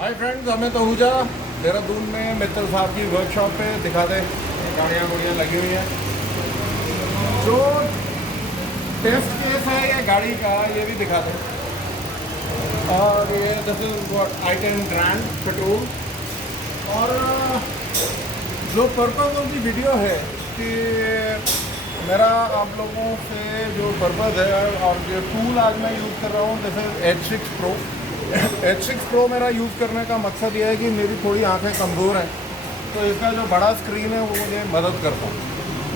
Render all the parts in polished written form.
Hi friends, हमें तो हुजा देहरादून में मित्तल साहब की वर्कशॉप पे दिखा दे। गाड़ियाँ गुड़ियाँ लगी हुई हैं। जो टेस्ट केस है ये गाड़ी का, ये भी दिखा दे। और ये this is what i10 grand petrol. और जो पर्पज़ ऑफ द वीडियो है कि मेरा आप लोगों से जो पर्पज़ है और जो टूल आज मैं यूज़ कर रहा हूँ, this is H6 Pro। H6 Pro मेरा यूज़ करने का मकसद ये है कि मेरी थोड़ी आंखें कमज़ोर हैं, तो इसका जो बड़ा स्क्रीन है वो मुझे मदद करता है,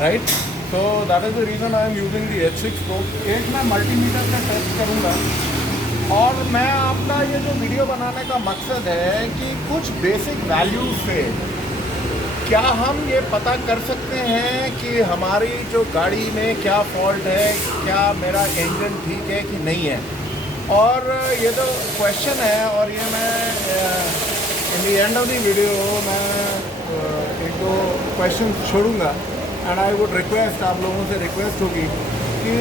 right. So that is the reason I am using the H6 Pro। एक मैं मल्टीमीटर का टेस्ट करूँगा और मैं आपका ये जो वीडियो बनाने का मकसद है कि कुछ बेसिक वैल्यूज़ से क्या हम ये पता कर सकते हैं कि हमारी जो गाड़ी में क्या फॉल्ट है, क्या मेरा इंजन ठीक है कि नहीं है। और ये जो क्वेश्चन है, और ये मैं in the end of the video मैं एक दो क्वेश्चन छोड़ूंगा एंड आई वुड रिक्वेस्ट, आप लोगों से रिक्वेस्ट होगी कि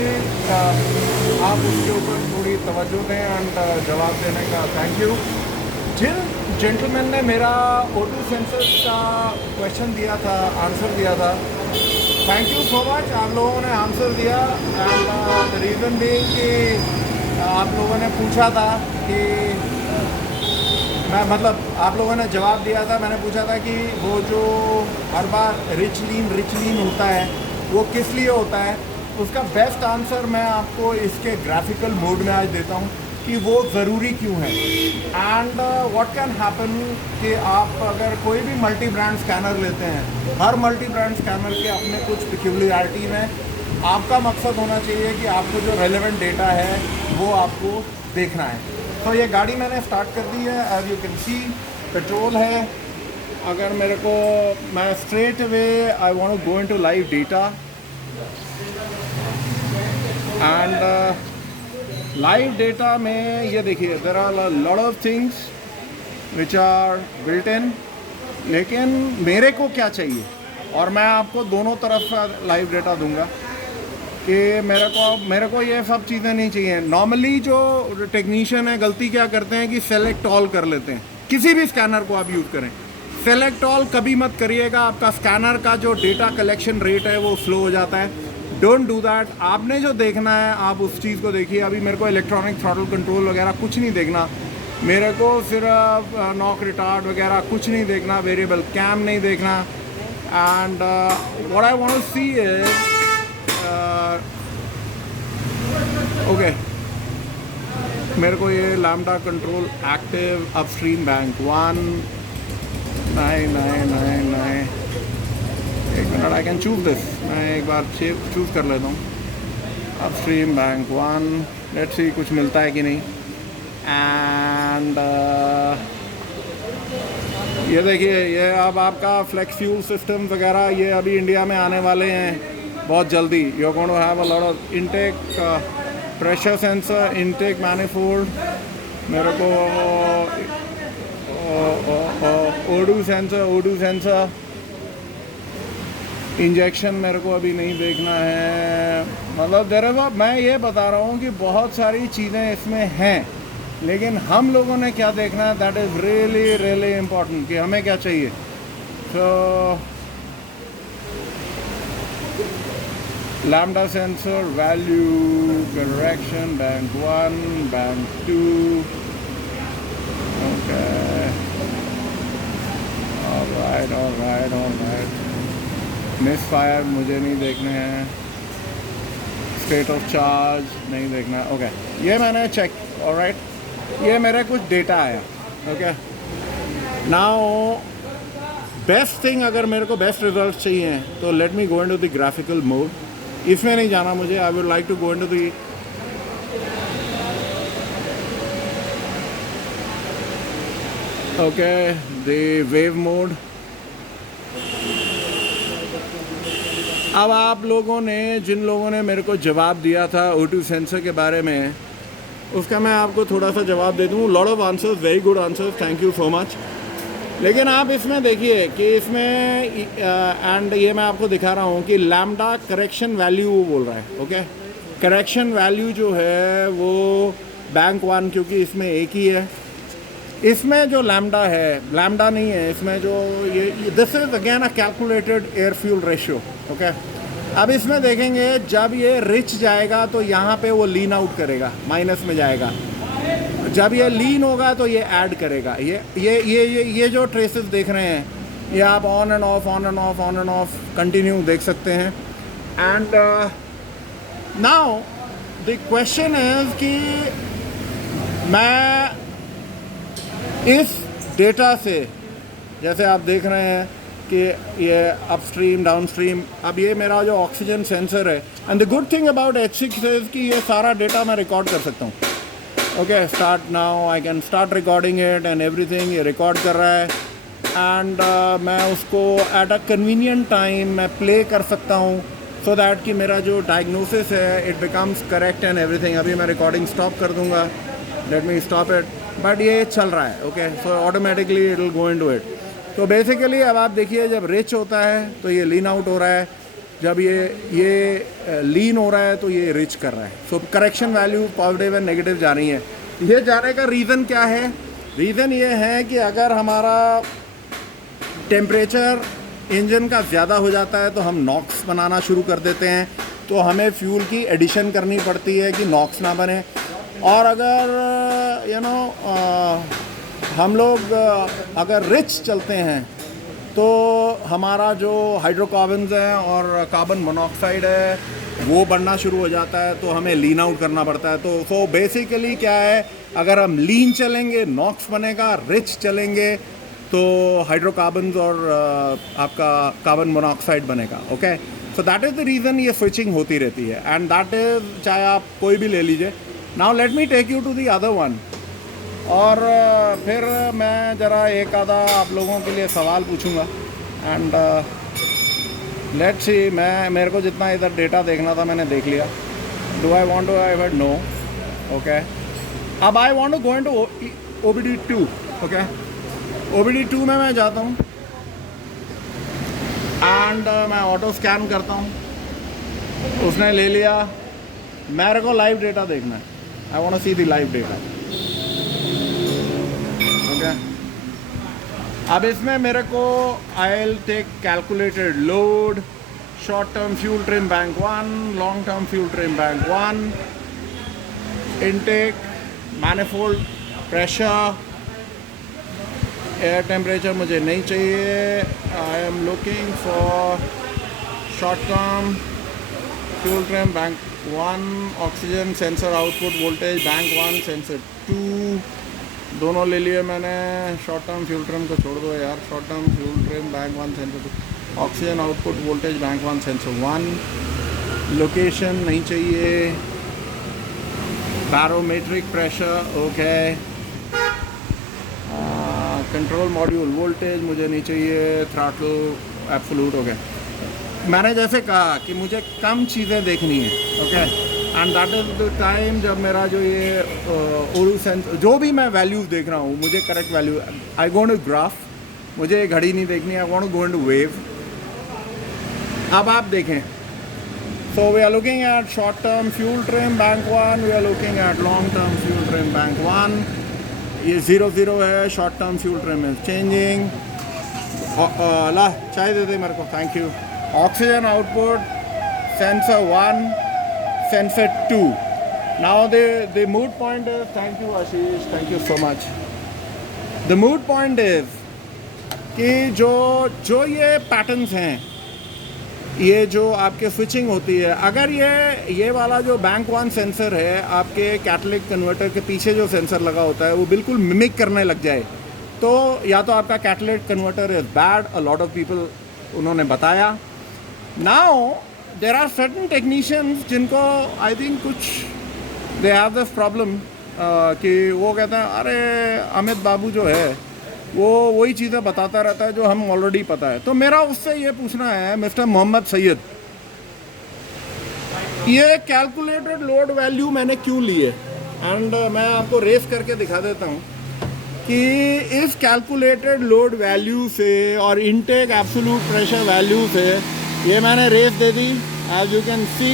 आप उसके ऊपर थोड़ी तवज्जो दें एंड जवाब देने का थैंक यू। जिन जेंटलमैन ने मेरा O2 सेंसर का क्वेश्चन दिया था, आंसर दिया था, थैंक यू सो मच। आप लोगों ने आंसर दिया एंड द रीज़न बीइंग कि आप लोगों ने पूछा था कि आप लोगों ने जवाब दिया था। मैंने पूछा था कि वो जो हर बार रिच लीन होता है वो किस लिए होता है। उसका बेस्ट आंसर मैं आपको इसके ग्राफिकल मोड में आज देता हूँ कि वो ज़रूरी क्यों है। एंड व्हाट कैन हैपन कि आप अगर कोई भी मल्टी ब्रांड स्कैनर लेते हैं, हर मल्टी ब्रांड स्कैनर के अपने कुछ पिक्यूलियरिटीज़ हैं। आपका मकसद होना चाहिए कि आपको जो रेलेवेंट डेटा है वो आपको देखना है। तो ये गाड़ी मैंने स्टार्ट कर दी है, as you can see petrol है। अगर मेरे को मैं straight way I want to go into live data and live data में ये देखिए there are lot of things which are built in, लेकिन मेरे को क्या चाहिए, और मैं आपको दोनों तरफ लाइव डेटा दूंगा कि मेरे को ये सब चीज़ें नहीं चाहिए। नॉर्मली जो टेक्नीशियन है गलती क्या करते हैं कि सेलेक्ट ऑल कर लेते हैं। किसी भी स्कैनर को आप यूज़ करें, सेलेक्ट ऑल कभी मत करिएगा, आपका स्कैनर का जो डेटा कलेक्शन रेट है वो स्लो हो जाता है। Don't do that. आपने जो देखना है आप उस चीज़ को देखिए। अभी मेरे को इलेक्ट्रॉनिक थ्रॉटल कंट्रोल वगैरह कुछ नहीं देखना, मेरे को सिर्फ नॉक रिटार्ड वगैरह कुछ नहीं देखना, वेरिएबल कैम नहीं देखना। And what I want to see is okay, मेरे को ये lambda control active upstream bank 1999। एक minute, I can choose this. मैं एक बार चूज़ कर लेता हूँ अपस्ट्रीम बैंक 1। लेट्स सी कुछ मिलता है कि नहीं। एंड ये देखिए, ये अब आपका फ्लेक्स फ्यूल सिस्टम वगैरह ये अभी इंडिया में आने वाले हैं बहुत जल्दी। You are going to have a lot of intake pressure sensor, intake manifold, मेरे को ओडू सेंसर, इंजेक्शन मेरे को अभी नहीं देखना है। मतलब दरअसल मैं ये बता रहा हूँ कि बहुत सारी चीज़ें इसमें हैं, लेकिन हम लोगों ने क्या देखना है, that is really really important कि हमें क्या चाहिए। सो lambda sensor value correction bank 1, bank 2, okay, alright. Miss fire मुझे नहीं देखने हैं, स्टेट ऑफ चार्ज नहीं देखना है, ओके। ये मैंने चेक, ऑलराइट, ये मेरा कुछ डेटा आया, ओके। नाउ बेस्ट थिंग, अगर मेरे को बेस्ट रिजल्ट चाहिए तो let me go into the graphical mode. इसमें नहीं जाना मुझे, I would like to go into the okay the wave mode. अब आप लोगों ने, जिन लोगों ने मेरे को जवाब दिया था O2 सेंसर के बारे में, उसका मैं आपको थोड़ा सा जवाब दे दूँ। Lot of answers, very good answers, thank you so much. लेकिन आप इसमें देखिए कि इसमें एंड ये मैं आपको दिखा रहा हूँ कि लैम्डा करेक्शन वैल्यू वो बोल रहा है, ओके। करेक्शन वैल्यू जो है वो बैंक 1, क्योंकि इसमें एक ही है, इसमें जो लैम्डा है, लैम्डा नहीं है इसमें, जो ये this is again a calculated air fuel ratio. Okay, अब इसमें देखेंगे जब ये रिच जाएगा तो यहाँ पे वो लीन आउट करेगा, माइनस में जाएगा। जब ये लीन होगा तो ये ऐड करेगा। ये जो ट्रेसेस देख रहे हैं, ये आप on end of on end of on end of continue देख सकते हैं। And now the question is कि मैं इस डेटा से, जैसे आप देख रहे हैं कि ये अपस्ट्रीम डाउनस्ट्रीम, अब ये मेरा जो ऑक्सीजन सेंसर है, and the good thing about H6 is कि ये सारा डेटा मैं रिकॉर्ड कर सकता हूँ। Okay, start now, I can start recording it and everything. ये रिकॉर्ड कर रहा है एंड मैं उसको एट अ कन्वीनियंट टाइम मैं प्ले कर सकता हूँ, सो दैट कि मेरा जो डायग्नोसिस है it becomes correct and everything. अभी मैं रिकॉर्डिंग स्टॉप कर दूँगा, let me stop it, but ये चल रहा है। Okay, so automatically it will go into it. तो बेसिकली अब आप देखिए, जब रिच होता है तो ये लीन आउट हो रहा है, जब ये लीन हो रहा है तो ये रिच कर रहा है। So correction value positive and negative जा रही है। ये जाने का रीज़न क्या है? रीज़न ये है कि अगर हमारा टेम्परेचर इंजन का ज़्यादा हो जाता है तो हम नॉक्स बनाना शुरू कर देते हैं, तो हमें फ्यूल की एडिशन करनी पड़ती है कि नॉक्स ना बने। और अगर हम लोग अगर रिच चलते हैं तो हमारा जो हाइड्रोकार्बन्स हैं और कार्बन मोनोऑक्साइड है वो बढ़ना शुरू हो जाता है, तो हमें लीन आउट करना पड़ता है। तो बेसिकली क्या है, अगर हम लीन चलेंगे नॉक्स बनेगा, रिच चलेंगे तो हाइड्रोकार्बन्स और आपका कार्बन मोनोऑक्साइड बनेगा। Okay, so that is the reason ये स्विचिंग होती रहती है, एंड दैट इज़, चाहे आप कोई भी ले लीजिए। Now let me take you to the other one. और फिर मैं ज़रा एक आधा आप लोगों के लिए सवाल पूछूंगा एंड लेट्स सी। मेरे को जितना इधर डेटा देखना था मैंने देख लिया। Do I want to I know? Okay, अब I want to go into OBD2। Okay, OBD2 में मैं जाता हूँ एंड मैं ऑटो स्कैन करता हूँ, उसने ले लिया। मेरे को लाइव डेटा देखना है, I want to see the live data. Okay, अब इसमें मेरे को I will take calculated load, short term fuel trim bank 1, long term fuel trim bank 1, intake, manifold, pressure, air temperature मुझे नहीं चाहिए। I am looking for short term fuel trim bank 1, oxygen sensor output voltage bank 1, sensor 2, दोनों ले लिए मैंने। Short term fuel trim को छोड़ दो यार, short term fuel trim bank 1, sensor 2, oxygen output voltage bank 1, sensor 1, location नहीं चाहिए, barometric pressure okay, control module voltage मुझे नहीं चाहिए, थ्रॉटल एब्सोल्यूट हो गया। मैंने जैसे कहा कि मुझे कम चीज़ें देखनी है। Okay, and that is the time जब मेरा जो ये ओरू सेंस, जो भी मैं वैल्यूज़ देख रहा हूँ, मुझे correct value, I go to graph, मुझे घड़ी नहीं देखनी, I want to go into wave. अब आप देखें, so we are looking at short term fuel trim bank 1, we are looking at long term fuel trim bank 1। ये 0 है, short term fuel trim is changing. ला चाय दे दे मेरे को, thank you. Oxygen output sensor 1, sensor 2। Now the mood point is, thank you Ashish, thank you so much. The mood point is कि जो ये पैटर्न्स हैं, ये जो आपके स्विचिंग होती है, अगर ये वाला जो बैंक 1 सेंसर है, आपके कैटलिक कन्वर्टर के पीछे जो सेंसर लगा होता है वो बिल्कुल मिमिक करने लग जाए, तो या तो आपका catalytic converter is bad, a lot of people उन्होंने बताया। Now there are certain technicians जिनको आई थिंक कुछ दे हैव दिस प्रॉब्लम कि वो कहते हैं अरे अमित बाबू जो है वो वही चीज़ें बताता रहता है जो हम ऑलरेडी पता है। तो मेरा उससे ये पूछना है, मिस्टर मोहम्मद सैयद, ये कैलकुलेटेड लोड वैल्यू मैंने क्यों ली है? एंड मैं आपको रेस करके दिखा देता हूँ कि इस कैलकुलेटेड लोड वैल्यू से और इनटेक एब्सोल्यूट प्रेशर वैल्यू से ये मैंने रेस दे दी। As you can see,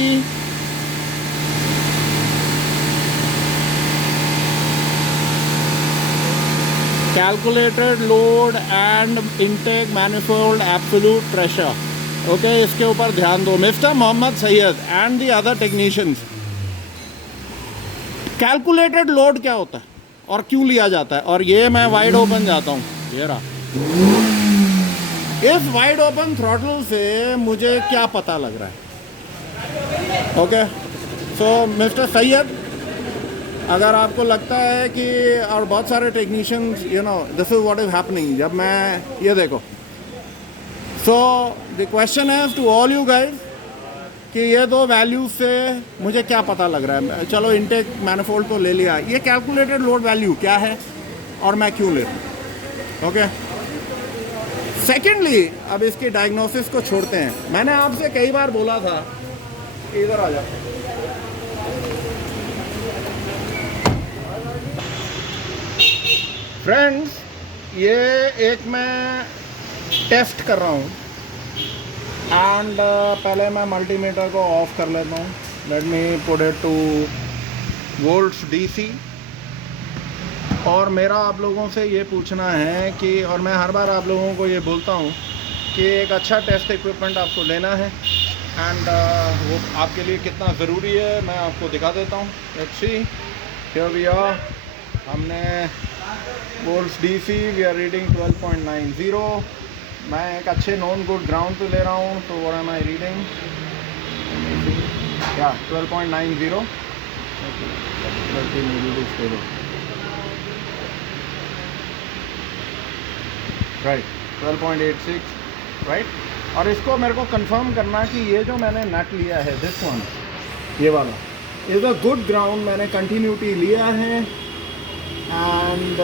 calculated load and intake manifold absolute pressure. Okay, इसके ऊपर ध्यान दो mister Mohammad Syed and the other technicians. Calculated load क्या होता है और क्यों लिया जाता है? और ये मैं वाइड ओपन जाता हूँ, ये रहा। इस वाइड ओपन थ्रॉटल से मुझे क्या पता लग रहा है? ओके, सो मिस्टर सैयद, अगर आपको लगता है कि, और बहुत सारे technicians, you know this is what is happening, जब मैं ये देखो, so the question is to all you guys कि ये दो वैल्यूज से मुझे क्या पता लग रहा है? चलो इनटेक मैनिफोल्ड तो ले लिया, ये कैलकुलेटेड लोड वैल्यू क्या है और मैं क्यों ले रहा हूँ? ओके, सेकेंडली अब इसकी डायग्नोसिस को छोड़ते हैं। मैंने आपसे कई बार बोला था, इधर आ जा, फ्रेंड्स, ये एक मैं टेस्ट कर रहा हूँ एंड पहले मैं मल्टीमीटर को ऑफ कर लेता हूँ। Let me put it two volts DC. और मेरा आप लोगों से ये पूछना है कि, और मैं हर बार आप लोगों को ये बोलता हूँ कि एक अच्छा टेस्ट इक्विपमेंट आपको लेना है एंड वो आपके लिए कितना ज़रूरी है मैं आपको दिखा देता हूँ। Let's see, here we are, हमने volts DC, we are reading 12.90। मैं एक अच्छे नॉन गुड ग्राउंड पे ले रहा हूँ, तो व्हाट एम आई रीडिंग? या 12.90। Right, 12.86 right. और इसको मेरे को कंफर्म करना कि ये जो मैंने नट लिया है, दिस वन, ये वाला इज़ अ गुड ग्राउंड, मैंने कंटिन्यूटी लिया है and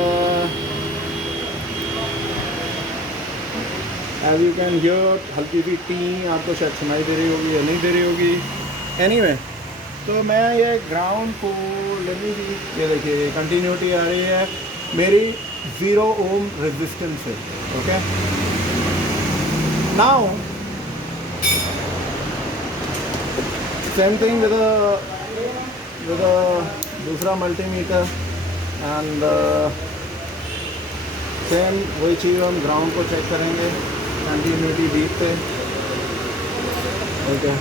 as you can hear हल्की सी टी आपको शायद सुनाई दे रही होगी या नहीं दे रही होगी। एनीवे, तो मैं ये ग्राउंड को लेनी थी, ये देखिए कंटिन्यूटी आ रही है मेरी 0 ओम रेजिस्टेंस है। Okay, now same thing with दूसरा मल्टीमीटर एंड सेम वही चीज़ हम ग्राउंड को चेक करेंगे कंटिन्यूटी डीप पे। Okay,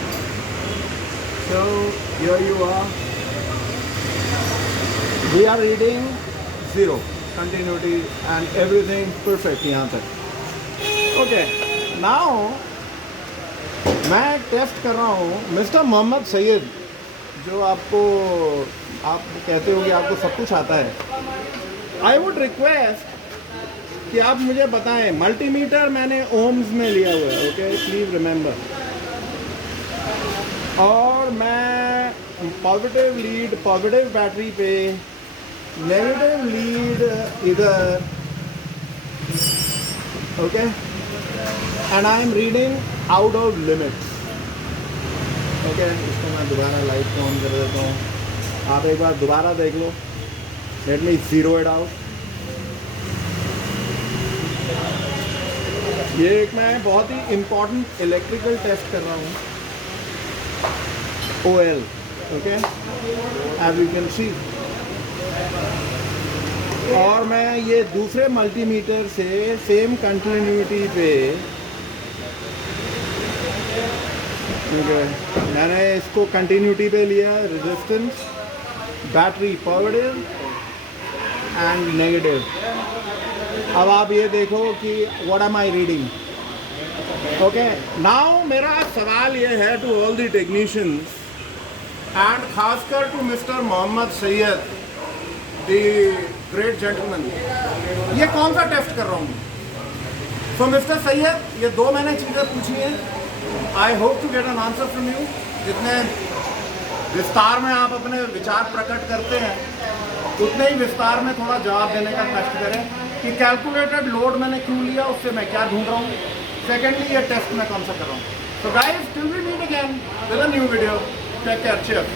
so here you are, we are reading 0 continuity and everything perfect यहाँ तक। ओके, नाउ मैं टेस्ट कर रहा हूँ मिस्टर मोहम्मद सैयद, जो आपको, आप कहते हो कि आपको सब कुछ आता है। आई वुड रिक्वेस्ट कि आप मुझे बताएं, मल्टीमीटर मैंने ओम्स में लिया हुआ है, ओके प्लीज़ रिमेंबर, और मैं पॉजिटिव लीड पॉजिटिव बैटरी पे, नेगेटिव लीड इधर, okay, and I am reading out of limits. Okay, इसको मैं दोबारा लाइट को ऑन कर देता हूँ, आप एक बार दोबारा देख लो। Let me zero it out. ये एक मैं बहुत ही इम्पॉर्टेंट इलेक्ट्रिकल टेस्ट कर रहा हूँ, OL, okay, as you can see. और मैं ये दूसरे मल्टीमीटर से सेम कंटिन्यूटी पे, ओके, मैंने इसको कंटिन्यूटी पे लिया, resistance, battery positive and negative. अब आप ये देखो कि what am I reading. Okay, now मेरा सवाल ये है to all the technicians and खासकर to mister Mohammad Syed, the great gentleman, ये कौन सा टेस्ट कर रहा हूँ? सो मिस्टर सैयद, ये दो मैंने चीज़ें पूछी हैं, I hope to get an answer from you. जितने विस्तार में आप अपने विचार प्रकट करते हैं, उतने ही विस्तार में थोड़ा जवाब देने का कष्ट करें कि कैलकुलेटेड लोड मैंने क्यों लिया, उससे मैं क्या ढूंढ रहा हूँ। सेकेंडली, ये टेस्ट मैं कौन सा कर रहा हूँ। So guys, till we meet again with a new video, take care, cheers.